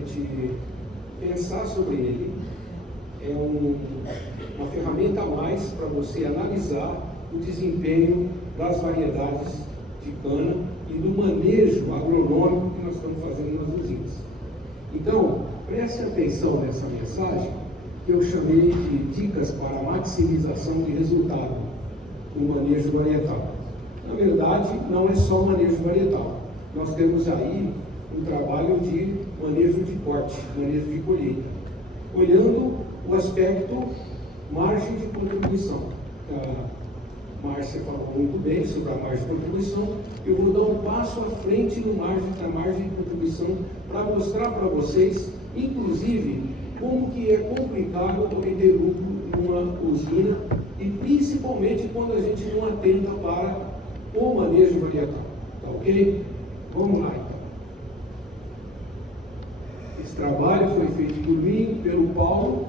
gente pensar sobre ele. É uma ferramenta a mais para você analisar o desempenho das variedades de cana e do manejo agronômico que nós estamos fazendo nas usinas. Então, preste atenção nessa mensagem que eu chamei de dicas para maximização de resultado no manejo varietal. Na verdade, não é só manejo varietal. Nós temos aí um trabalho de manejo de corte, manejo de colheita, olhando o aspecto margem de contribuição. A Márcia falou muito bem sobre a margem de contribuição. Eu vou dar um passo à frente na margem de contribuição para mostrar para vocês, inclusive, como que é complicado obter lucro numa usina e principalmente quando a gente não atenta para o manejo varietal. Tá ok? Vamos lá então. Esse trabalho foi feito domingo pelo Paulo,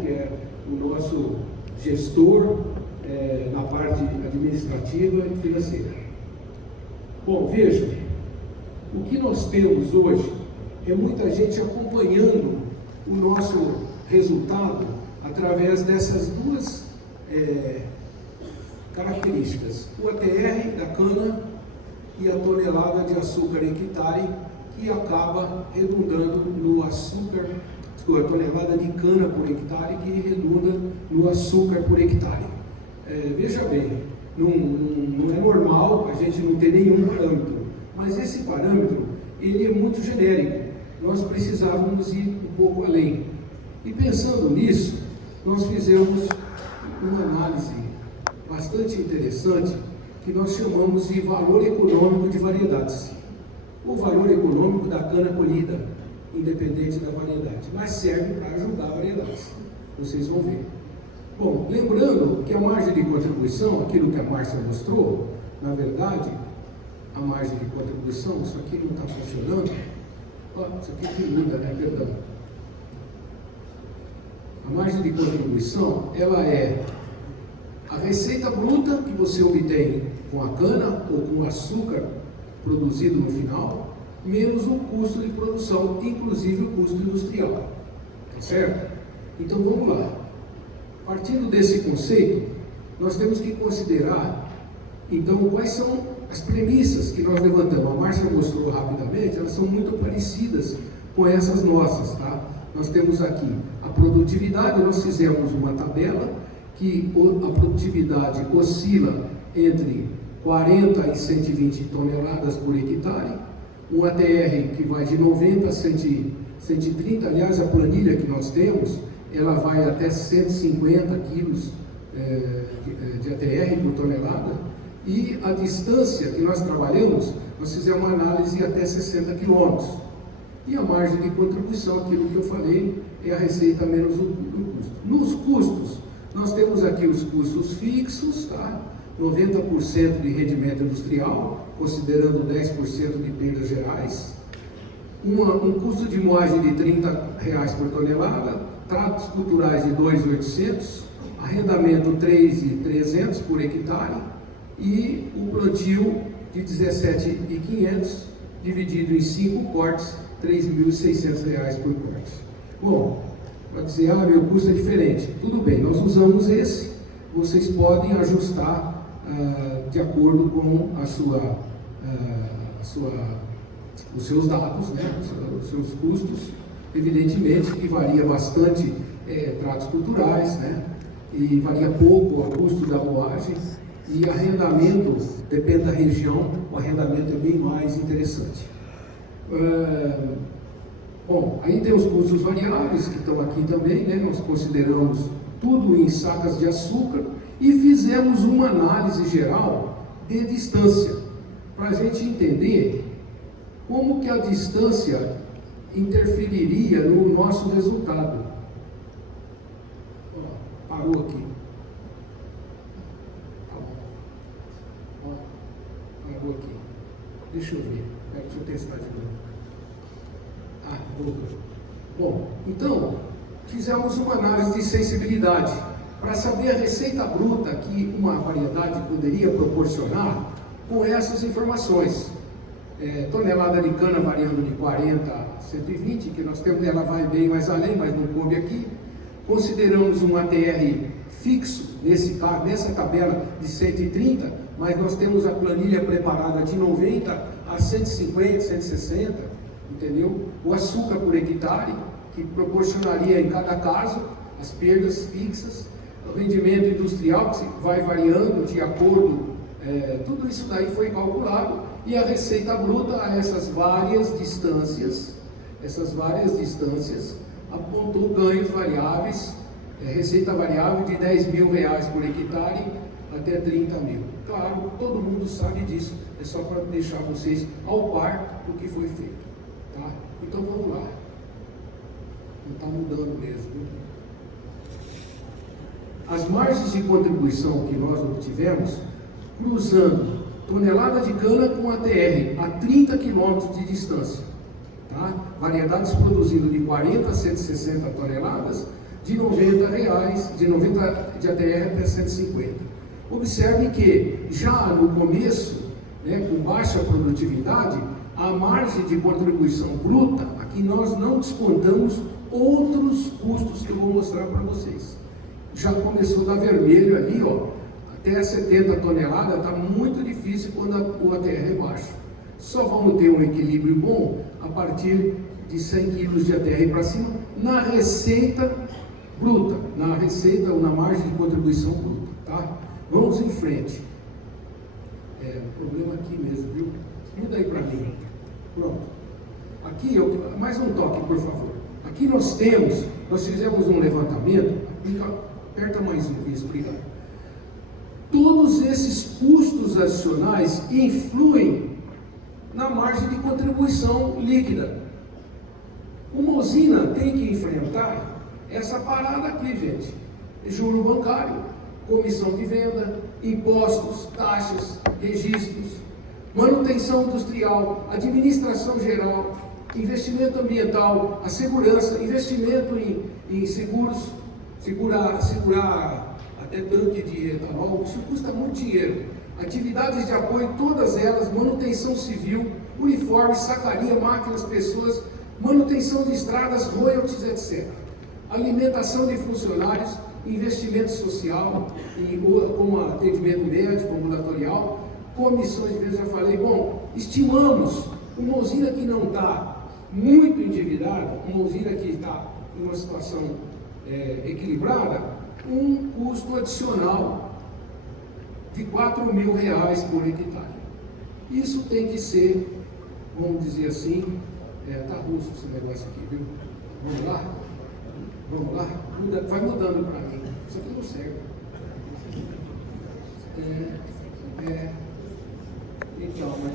que é o nosso gestor na parte administrativa e financeira. Bom, vejam, o que nós temos hoje é muita gente acompanhando o nosso resultado através dessas duas características, o ATR da cana e a tonelada de açúcar hectare, que acaba redundando no açúcar, a tonelada de cana por hectare, que redunda no açúcar por hectare. Veja bem, não é normal a gente não ter nenhum parâmetro, mas esse parâmetro ele é muito genérico. Nós precisávamos ir um pouco além. E pensando nisso, nós fizemos uma análise bastante interessante que nós chamamos de valor econômico de variedades. O valor econômico da cana colhida, independente da variedade, mas serve para ajudar variedades. Vocês vão ver. Bom, lembrando que a margem de contribuição, aquilo que a Márcia mostrou, na verdade, a margem de contribuição, isso aqui não está funcionando. Isso aqui que muda, né? Perdão. A margem de contribuição, ela é a receita bruta que você obtém com a cana ou com o açúcar produzido no final, menos o custo de produção, inclusive o custo industrial. Tá certo? Então vamos lá. Partindo desse conceito, nós temos que considerar, então, quais são as premissas que nós levantamos. A Márcia mostrou rapidamente, elas são muito parecidas com essas nossas, tá? Nós temos aqui a produtividade, nós fizemos uma tabela que a produtividade oscila entre 40 e 120 toneladas por hectare, um ATR que vai de 90 a 130, aliás, a planilha que nós temos, ela vai até 150 quilos de ATR por tonelada, e a distância que nós trabalhamos, nós fizemos uma análise até 60 quilômetros. E a margem de contribuição, aquilo que eu falei, é a receita menos o custo. Nos custos, nós temos aqui os custos fixos, tá? 90% de rendimento industrial, considerando 10% de perdas gerais, um custo de moagem de R$30 por tonelada, tratos culturais de 2.800, arrendamento 3.300 por hectare e o plantio de 17.500 dividido em 5 cortes, R$3.600 por corte. Bom, para dizer, meu custo é diferente. Tudo bem, nós usamos esse, vocês podem ajustar de acordo com os seus dados, né, os seus custos. Evidentemente que varia bastante tratos culturais, né, e varia pouco o custo da moagem, e arrendamento, depende da região, o arrendamento é bem mais interessante. Bom, aí tem os custos variáveis que estão aqui também, né? Nós consideramos tudo em sacas de açúcar e fizemos uma análise geral de distância, para a gente entender como que a distância interferiria no nosso resultado. Parou aqui. Tá bom. Parou aqui. Deixa eu ver. Deixa eu testar de novo. Voltou. Bom, então, fizemos uma análise de sensibilidade para saber a receita bruta que uma variedade poderia proporcionar com essas informações. tonelada de cana variando de 40 a 120, que nós temos, ela vai bem mais além, mas não coube aqui. Consideramos um ATR fixo, nessa tabela de 130, mas nós temos a planilha preparada de 90 a 150, 160, entendeu? O açúcar por hectare, que proporcionaria em cada caso as perdas fixas, o rendimento industrial, que vai variando de acordo, tudo isso daí foi calculado, e a receita bruta a essas várias distâncias apontou ganhos variáveis, receita variável de R$10.000 por hectare até 30 mil. Claro, todo mundo sabe disso, é só para deixar vocês ao par do que foi feito. Tá? Então vamos lá. Não está mudando mesmo. As margens de contribuição que nós obtivemos, cruzando tonelada de cana com ATR a 30 km de distância. Tá? Variedades produzindo de 40 a 160 toneladas, de R$90, de ATR até 150. Observe que já no começo, com baixa produtividade, a margem de contribuição bruta, aqui nós não descontamos outros custos que eu vou mostrar para vocês. Já começou a dar vermelho ali, ó, até 70 toneladas, está muito difícil quando o ATR é baixo. Só vamos ter um equilíbrio bom a partir de 100 kg de ATR para cima, na receita bruta, na receita ou na margem de contribuição bruta, tá? Vamos em frente. O problema aqui mesmo, viu? Muda aí para mim. Pronto. Aqui, mais um toque, por favor. Aqui nós fizemos um levantamento, aperta mais um, isso, obrigado. Todos esses custos adicionais influem na margem de contribuição líquida. Uma usina tem que enfrentar essa parada aqui, gente. Juro bancário, comissão de venda, impostos, taxas, registros, manutenção industrial, administração geral, investimento ambiental, a segurança, investimento em seguros, segurar até tanque de etanol, isso custa muito dinheiro. Atividades de apoio, todas elas, manutenção civil, uniformes, sacaria, máquinas, pessoas, manutenção de estradas, royalties, etc. Alimentação de funcionários, investimento social, como atendimento médico, ambulatorial, comissões de venda, já falei. Bom, estimamos uma usina que não está muito endividada, uma usina que está em uma situação equilibrada, um custo adicional de R$4.000 por hectare. Isso tem que ser, vamos dizer assim, está russo esse negócio aqui, viu? Vamos lá? Vamos lá? Vai mudando para mim. Isso aqui não serve. Então, mas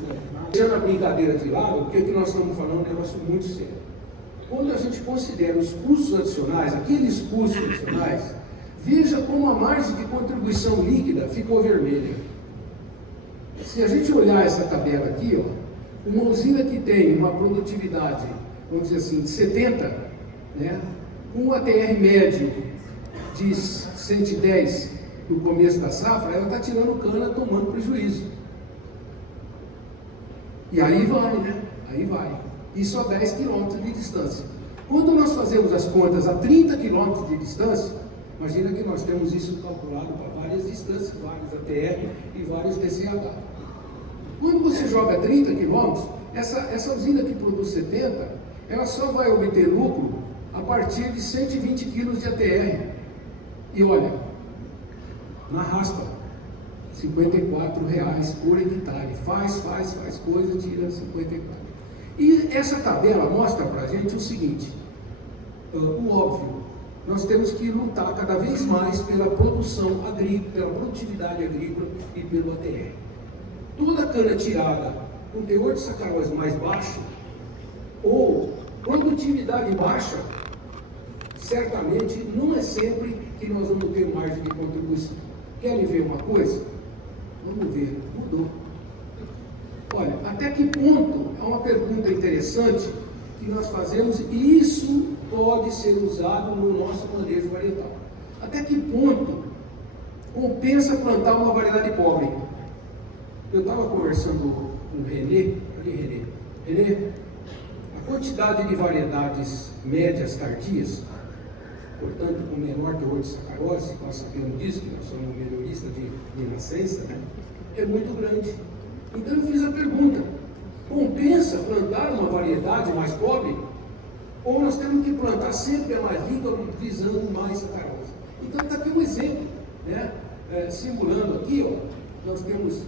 deixando a brincadeira de lado, porque que nós estamos falando é um negócio muito sério. Quando a gente considera os custos adicionais, aqueles custos adicionais, veja como a margem de contribuição líquida ficou vermelha. Se a gente olhar essa tabela aqui, ó, uma usina que tem uma produtividade, vamos dizer assim, de 70, com um ATR médio de 110 no começo da safra, ela está tirando cana, tomando prejuízo. E aí vai, né? Aí vai. E só 10 km de distância. Quando nós fazemos as contas a 30 km de distância, imagina que nós temos isso calculado para várias distâncias, vários ATR e vários TCH. Quando você joga 30 km, essa usina que produz 70, ela só vai obter lucro a partir de 120 kg de ATR. E olha, na raspa, R$54 por hectare. Faz coisa, tira 54. E essa tabela mostra para a gente o seguinte, o óbvio, nós temos que lutar cada vez mais pela produção agrícola, pela produtividade agrícola e pelo ATR. Toda cana tirada com teor de sacarose mais baixo ou produtividade baixa, certamente não é sempre que nós vamos ter margem de contribuição. Querem ver uma coisa? Vamos ver, mudou. Olha, até que ponto, é uma pergunta interessante que nós fazemos e isso pode ser usado no nosso manejo varietal. Até que ponto compensa plantar uma variedade pobre? Eu estava conversando com o Renê, Cadê Renê? Renê, a quantidade de variedades médias tardias, portanto, com menor teor de sacarose, nós sabemos disso, que nós somos melhoristas de nascença, né? É muito grande. Então eu fiz a pergunta: compensa plantar uma variedade mais pobre? Ou nós temos que plantar sempre a mais rica, visando mais sacarose? Então está aqui um exemplo, né? Simulando aqui, ó, nós temos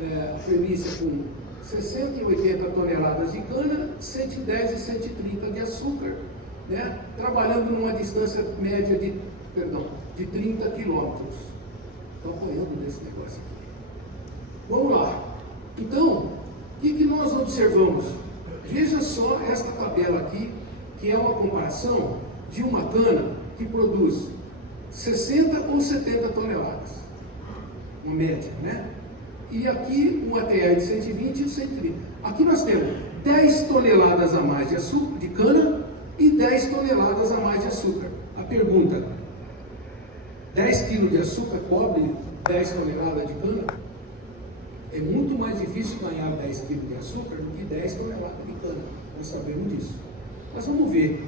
a premissa com 60 e 80 toneladas de cana, 110 e 130 de açúcar, né? Trabalhando numa distância média de 30 quilômetros. Estou apoiando nesse negócio aqui. Vamos lá. Então, o que nós observamos? Veja só esta tabela aqui, que é uma comparação de uma cana que produz 60 ou 70 toneladas, uma média, né? E aqui um ATR de 120 e 130. Aqui nós temos 10 toneladas a mais de açúcar, de cana, e 10 toneladas a mais de açúcar. A pergunta: 10 quilos de açúcar cobre 10 toneladas de cana? É muito mais difícil ganhar 10 quilos de açúcar do que 10 toneladas de cana. Nós sabemos disso. Mas vamos ver.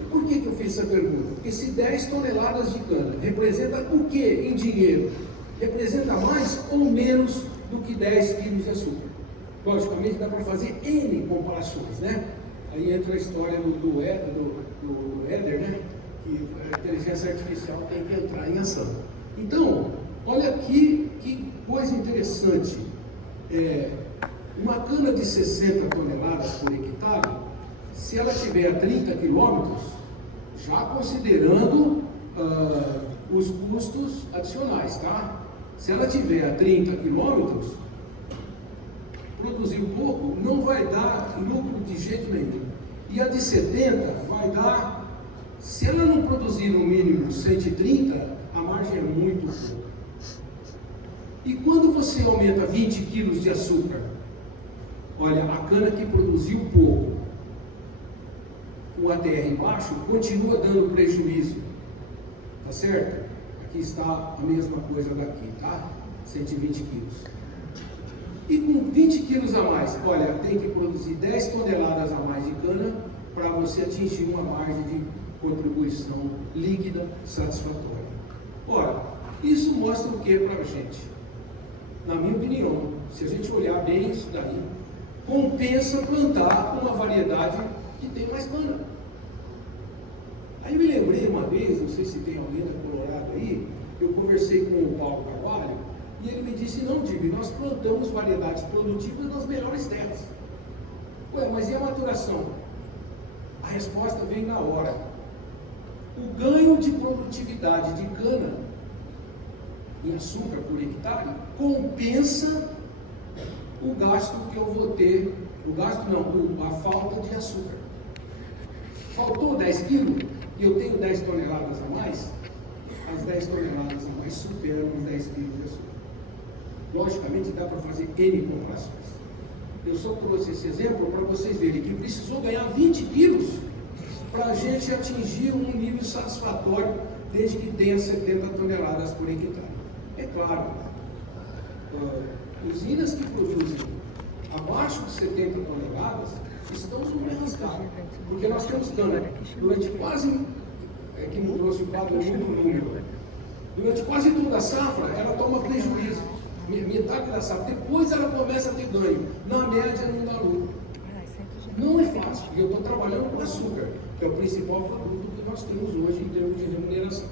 E por que eu fiz essa pergunta? Porque se 10 toneladas de cana representa o que em dinheiro? Representa mais ou menos do que 10 quilos de açúcar? Logicamente dá para fazer N comparações, né? Aí entra a história do Éder, né? Que a inteligência artificial tem que entrar em ação. Então, olha aqui que coisa interessante. Uma cana de 60 toneladas por hectare, se ela tiver a 30 quilômetros, já considerando os custos adicionais, tá? Se ela tiver a 30 quilômetros, produzir um pouco não vai dar lucro de jeito nenhum. E a de 70 vai dar, se ela não produzir no mínimo 130, a margem é muito pouco. E quando você aumenta 20 quilos de açúcar, olha, a cana que produziu pouco, o ATR baixo, continua dando prejuízo, tá certo? Aqui está a mesma coisa daqui, tá? 120 quilos. E com 20 quilos a mais, olha, tem que produzir 10 toneladas a mais de cana para você atingir uma margem de contribuição líquida satisfatória. Ora, isso mostra o que para a gente? Na minha opinião, se a gente olhar bem isso daí, compensa plantar uma variedade que tem mais cana. Aí me lembrei uma vez, não sei se tem alguém da Colorado aí, eu conversei com o Paulo Carvalho, e ele me disse: não, Dibi, nós plantamos variedades produtivas nas melhores terras. Ué, mas e a maturação? A resposta vem na hora. O ganho de produtividade de cana em açúcar por hectare compensa o gasto que eu vou ter, a falta de açúcar. Faltou 10 quilos e eu tenho 10 toneladas a mais, as 10 toneladas a mais superam os 10 quilos de açúcar. Logicamente dá para fazer N comparações. Eu só trouxe esse exemplo para vocês verem que precisou ganhar 20 quilos para a gente atingir um nível satisfatório desde que tenha 70 toneladas por hectare. É claro, usinas que produzem abaixo de 70 toneladas estão no enrascado, porque nós temos cana durante quase, que não trouxe o quadro muito número, durante quase toda a safra ela toma prejuízo, metade da safra, depois ela começa a ter ganho, na média não dá lucro. Não é fácil, porque eu estou trabalhando com açúcar, que é o principal produto que nós temos hoje em termos de remuneração.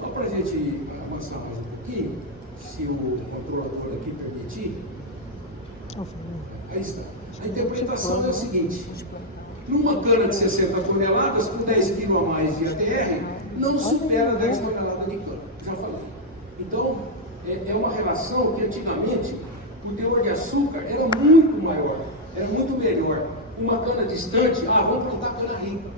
Só para a gente avançar mais um pouquinho, se o controlador aqui permitir. Aí está. A interpretação é o seguinte: numa cana de 60 toneladas, com 10 kg a mais de ATR, não supera 10 toneladas de cana. Já falei. Então, é uma relação que antigamente o teor de açúcar era muito maior, era muito melhor. Uma cana distante, vamos plantar cana rica.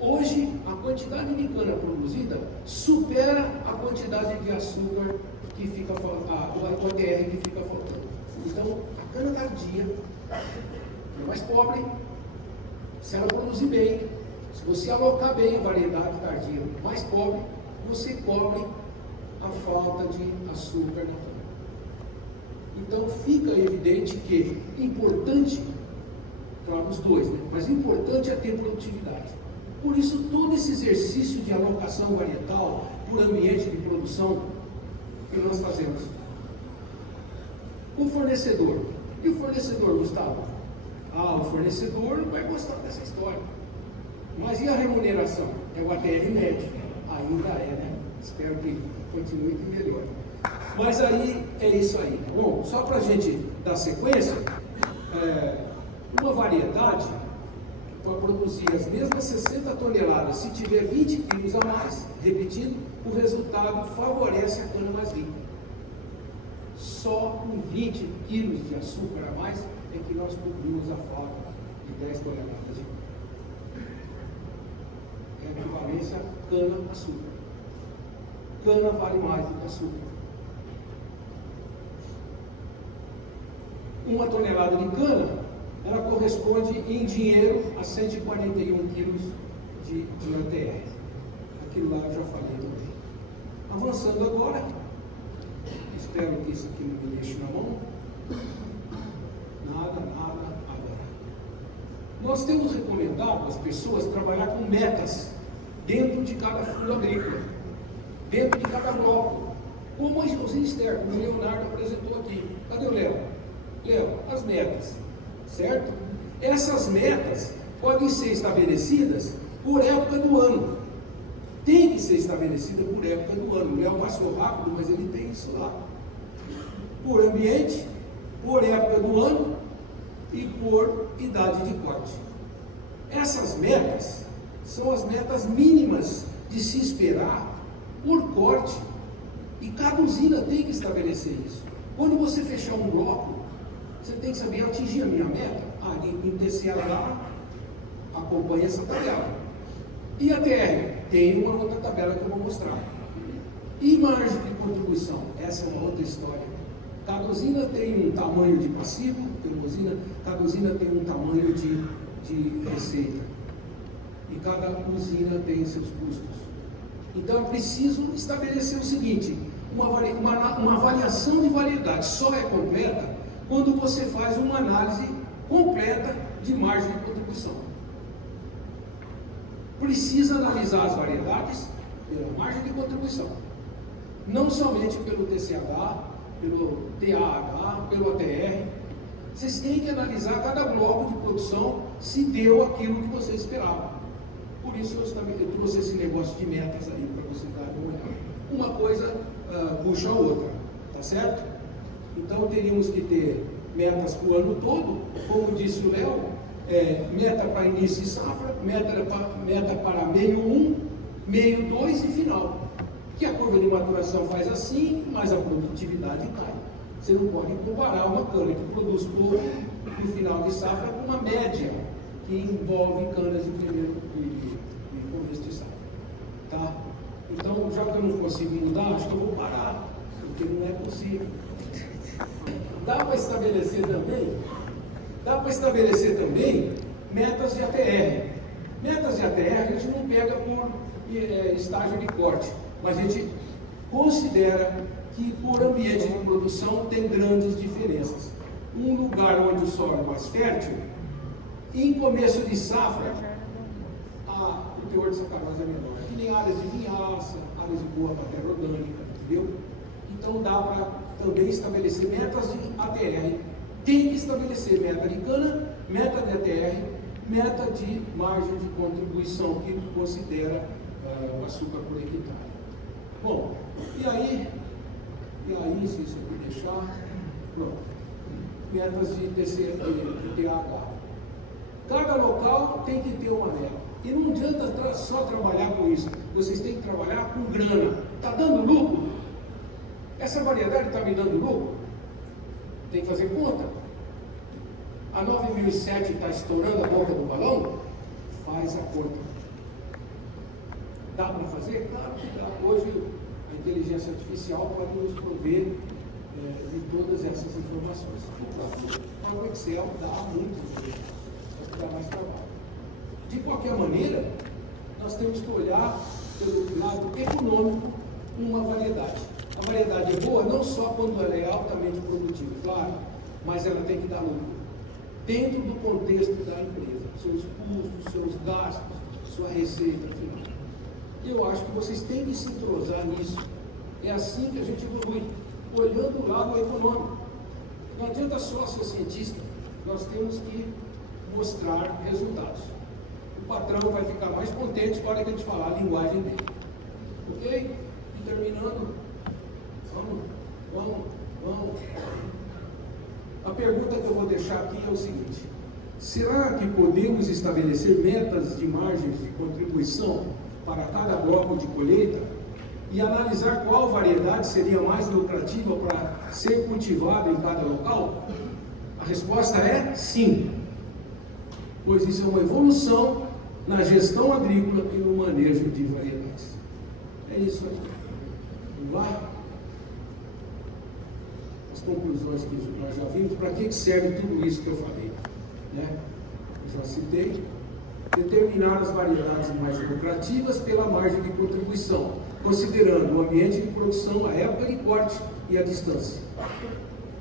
Hoje, a quantidade de cana produzida supera a quantidade de açúcar que fica faltando, o ATR que fica faltando. Então, a cana tardia é mais pobre, se ela produzir bem, se você alocar bem a variedade tardia mais pobre, você cobre a falta de açúcar na cana. Então fica evidente que importante, claro, os dois, né? Mas importante é ter produtividade. Por isso, todo esse exercício de alocação varietal por ambiente de produção que nós fazemos. O fornecedor. E o fornecedor, Gustavo? O fornecedor não vai gostar dessa história. Mas e a remuneração? É o ATR médio. Ainda é, né? Espero que continue que melhore. Mas aí é isso aí. Bom, só para a gente dar sequência, uma variedade para produzir as mesmas 60 toneladas, se tiver 20 quilos a mais, repetindo, o resultado favorece a cana mais rica. Só com 20 quilos de açúcar a mais é que nós cobrimos a falta de 10 toneladas de cana. É a equivalência cana-açúcar. Cana vale mais do que açúcar. 1 tonelada de cana, ela corresponde em dinheiro a 141 quilos de ATR. Aquilo lá eu já falei também. Avançando agora, espero que isso aqui não me deixe na mão. Nada, agora. Nós temos recomendado às pessoas trabalhar com metas dentro de cada fundo agrícola, dentro de cada bloco, como a usina externa, como o Leonardo apresentou aqui. Cadê o Léo? Léo, as metas, certo? Essas metas podem ser estabelecidas por época do ano. Tem que ser estabelecida por época do ano. O Léo passou rápido, mas ele tem isso lá. Por ambiente, por época do ano e por idade de corte. Essas metas são as metas mínimas de se esperar por corte. E cada usina tem que estabelecer isso. Quando você fechar um bloco, você tem que saber, atingir a minha meta? Em TCH, acompanha essa tabela. E a TR? Tem uma outra tabela que eu vou mostrar. E margem de contribuição? Essa é uma outra história. Cada usina tem um tamanho de passivo, cada usina tem um tamanho de receita. E cada usina tem seus custos. Então é preciso estabelecer o seguinte: uma avaliação de variedade só é completa quando você faz uma análise completa de margem de contribuição. Precisa analisar as variedades pela margem de contribuição, não somente pelo TCH, pelo TAH, pelo ATR. Vocês têm que analisar cada bloco de produção se deu aquilo que você esperava. Por isso eu trouxe esse negócio de metas aí para vocês darem uma olhada. Uma coisa puxa a outra, tá certo? Então teríamos que ter metas para o ano todo, como disse o Léo, meta para início de safra, meta para meio 1, meio 2 e final. Que a curva de maturação faz assim, mas a produtividade cai. Você não pode comparar uma cana que produz pouco no final de safra com uma média que envolve canas de primeiro e começo de safra. Tá? Então, já que eu não consigo mudar, acho que eu vou parar, porque não é possível. Dá para estabelecer também metas de ATR. Metas de ATR a gente não pega por estágio de corte, mas a gente considera que por ambiente de produção tem grandes diferenças. Um lugar onde o solo é mais fértil, em começo de safra, o teor de sacarose é menor. Que nem áreas de vinhaça, áreas de boa matéria orgânica, entendeu? Então dá para também estabelecer metas de ATR. Tem que estabelecer meta de cana, meta de ATR, meta de margem de contribuição, que considera o açúcar por hectare. Bom, e aí, se isso aqui deixar, pronto. Metas de TH. Cada local tem que ter uma meta. E não adianta só trabalhar com isso. Vocês têm que trabalhar com grana. Está dando lucro? Essa variedade está me dando lucro? Tem que fazer conta. A 9007 está estourando a boca do balão? Faz a conta. Dá para fazer? Claro que dá. Hoje a inteligência artificial pode nos prover de todas essas informações. Para o Excel dá muito, dá mais trabalho. De qualquer maneira, nós temos que olhar pelo lado econômico uma variedade. A variedade é boa não só quando ela é altamente produtiva, claro, mas ela tem que dar lucro. Dentro do contexto da empresa, seus custos, seus gastos, sua receita final. Eu acho que vocês têm que se entrosar nisso. É assim que a gente evolui, olhando o lado econômico. Não adianta só ser cientista, nós temos que mostrar resultados. O patrão vai ficar mais contente na hora que a gente falar a linguagem dele. Ok? E terminando, vamos. A pergunta que eu vou deixar aqui é o seguinte: será que podemos estabelecer metas de margens de contribuição para cada bloco de colheita e analisar qual variedade seria mais lucrativa para ser cultivada em cada local? A resposta é sim, pois isso é uma evolução na gestão agrícola e no manejo de variedades. É isso aí. Vamos lá? As conclusões que nós já vimos, para que serve tudo isso que eu falei? Né? Eu já citei. Determinar as variedades mais lucrativas pela margem de contribuição, considerando o ambiente de produção, a época de corte e a distância.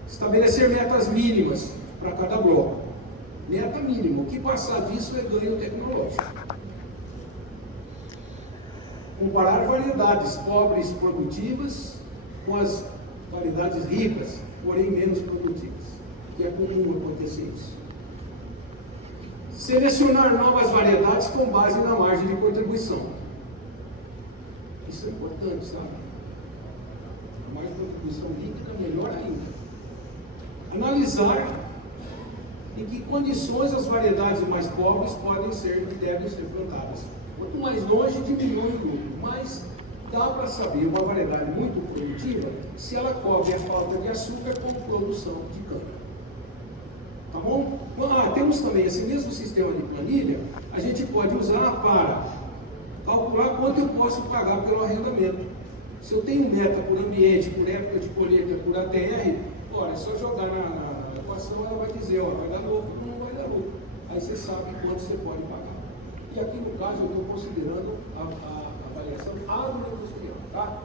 Estabelecer metas mínimas para cada bloco. Meta mínima, o que passar disso é ganho tecnológico. Comparar variedades pobres produtivas com as variedades ricas, porém menos produtivas, que é comum acontecer isso. Selecionar novas variedades com base na margem de contribuição. Isso é importante, sabe? A margem de contribuição líquida, melhor ainda. Analisar em que condições as variedades mais pobres podem ser e devem ser plantadas. Quanto mais longe, diminui o lucro, mas dá para saber uma variedade muito produtiva se ela cobre a falta de açúcar com produção de cana. Tá bom? Temos também esse mesmo sistema de planilha, a gente pode usar para calcular quanto eu posso pagar pelo arrendamento. Se eu tenho meta por ambiente, por época de colheita, por ATR, é só jogar na equação, ela vai dizer, vai dar lucro ou não vai dar lucro. Aí você sabe quanto você pode pagar. E aqui no caso eu estou considerando a avaliação agroindustrial, tá?